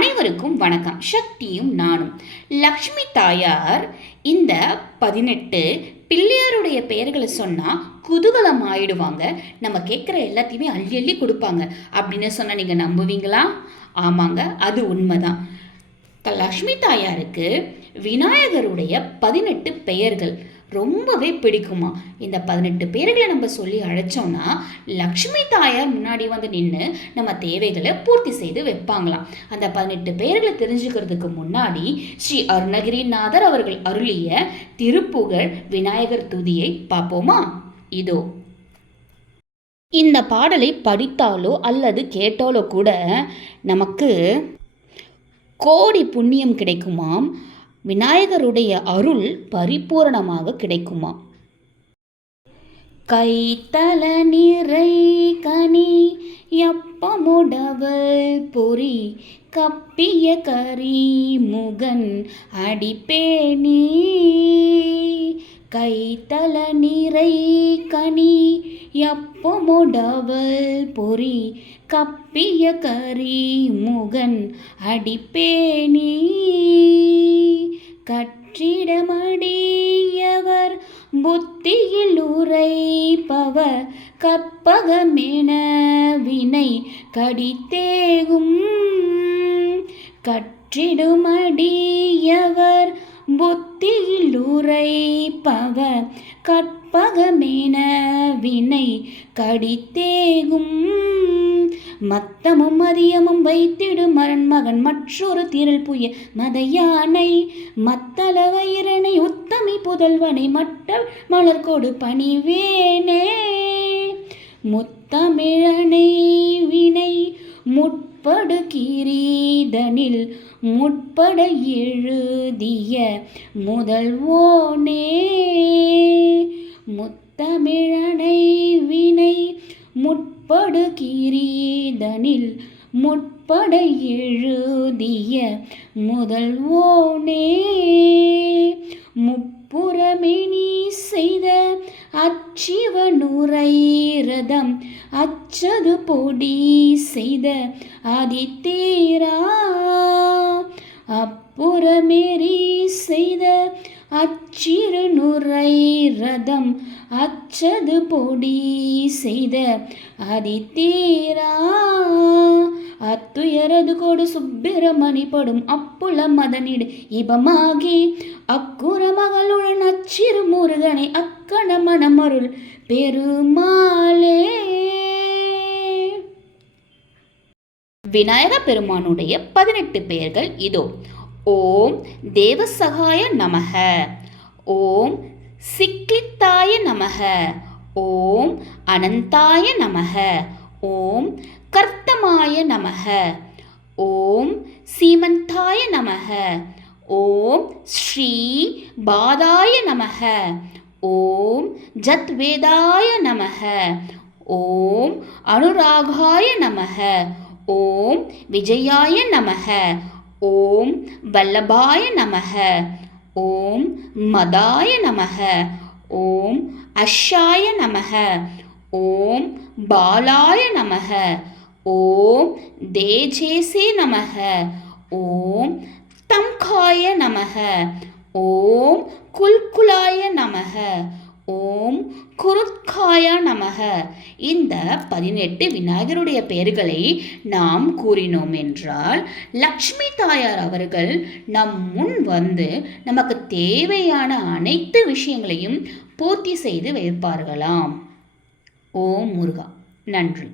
அனைவருக்கும் வணக்கம். சக்தியும் நானும். லக்ஷ்மி தாயார் இந்த பதினெட்டு பிள்ளையாருடைய பெயர்களை சொன்னால் குதூகலம் ஆயிடுவாங்க நம்ம கேட்குற எல்லாத்தையுமே அள்ளி அள்ளி கொடுப்பாங்க. அப்படின்னு சொன்னால் நீங்கள் நம்புவீங்களா? ஆமாங்க அது உண்மைதான். லக்ஷ்மி தாயாருக்கு விநாயகருடைய பதினெட்டு பெயர்கள். ரொம்பவே பிடிக்குமா? இந்த பதினெட்டு பேர்களை நம்ம சொல்லி அழைச்சோம்னா லக்ஷ்மி தாயார் முன்னாடி வந்து நின்று நம்ம தேவைகளை பூர்த்தி செய்து வைப்பாங்களாம். அந்த பதினெட்டு பேர்களை தெரிஞ்சுக்கிறதுக்கு முன்னாடி ஸ்ரீ அருணகிரிநாதர் அவர்கள் அருளிய திருப்புகழ் விநாயகர் துதியை பார்ப்போமா? இதோ. இந்த பாடலை படித்தாலோ அல்லது கேட்டாலோ கூட நமக்கு கோடி புண்ணியம் கிடைக்குமாம். விநாயகருடைய அருள் பரிபூரணமாக கிடைக்குமா? கைத்தல நிறை கனி எப்பமுடவல் பொறி கப்பிய கரி முகன் அடிப்பேணி கைத்தல நிறை கனி எப்பமுடவல் பொறி கப்பிய கரி முகன் அடிப்பேணி கற்றிடமடியவர் புத்தியில் உரைப்பவர் கற்பகமென வினை கடித்தேகும். கற்றிடுமடியவர் புத்தியில் உரைப்பவர் கற்பகமென வினை கடித்தேகும். மத்தமும் மதியமும் வைத்திடும் மகன் மற்றொரு திரள் புய மத யானை மத்தள வயிறனை உத்தமி புதல்வனை மட்ட மலர்கொடு பணிவேனே. முத்தமிழனை வினை முற்படு கிரீதனில் முற்பட எழுதிய முதல்வோனே முத்தமிழனை வினை முற்படு கிரீதனில் முற்பட எழுதிய முதல்வோனே முப்புறமெனி செய்த அச்சிவனுரை ரதம் அச்சது பொடி செய்த ஆதித்தீரா. அப்புறமேறி செய்த அச்சிறு நுரை ரதம் அச்சது பொடி செய்த அதித்தீரா அத்துயரது கோடு சுப்பிரமணி படும் அப்புல மதனிடு இபமாகி அக்குற மகளுடன் அச்சிறு முருகனை அக்கண மணமருள் பெருமாளே. விநாயக பெருமானுடைய பதினெட்டு பெயர்கள் இதோ. ஓம் தேவசகாய நமக. ஓம் சிக்லித்தாய நமக. ஓம் அனந்தாய நமக. ஓம் கர்த்தமாய நமக. ஓம் சீமந்தாய நமக. ஓம் ஸ்ரீ பாதாய நமக. ஓம் ஜத்வேதாய நமக. ஓம் அனுராகாய நமக. ஓம் விஜயாய நமக. ஓம் வல்லபாய நமக. ஓம் மதாய நமக. ஓம் அஷாய நமக. ஓம் பாலாய நமக. ஓம் தேஜேசே நமக. ஓம் தம்காய நமக. ஓம் குல்குலாய நமக. ஓம் குருத்காயா நமக. இந்த பதினெட்டு விநாயகருடைய பெயர்களை நாம் கூறினோம் என்றால் லக்ஷ்மி தாயார் அவர்கள் நம் முன் வந்து நமக்கு தேவையான அனைத்து விஷயங்களையும் பூர்த்தி செய்து வைப்பார்களாம். ஓம் முருகா. நன்றி.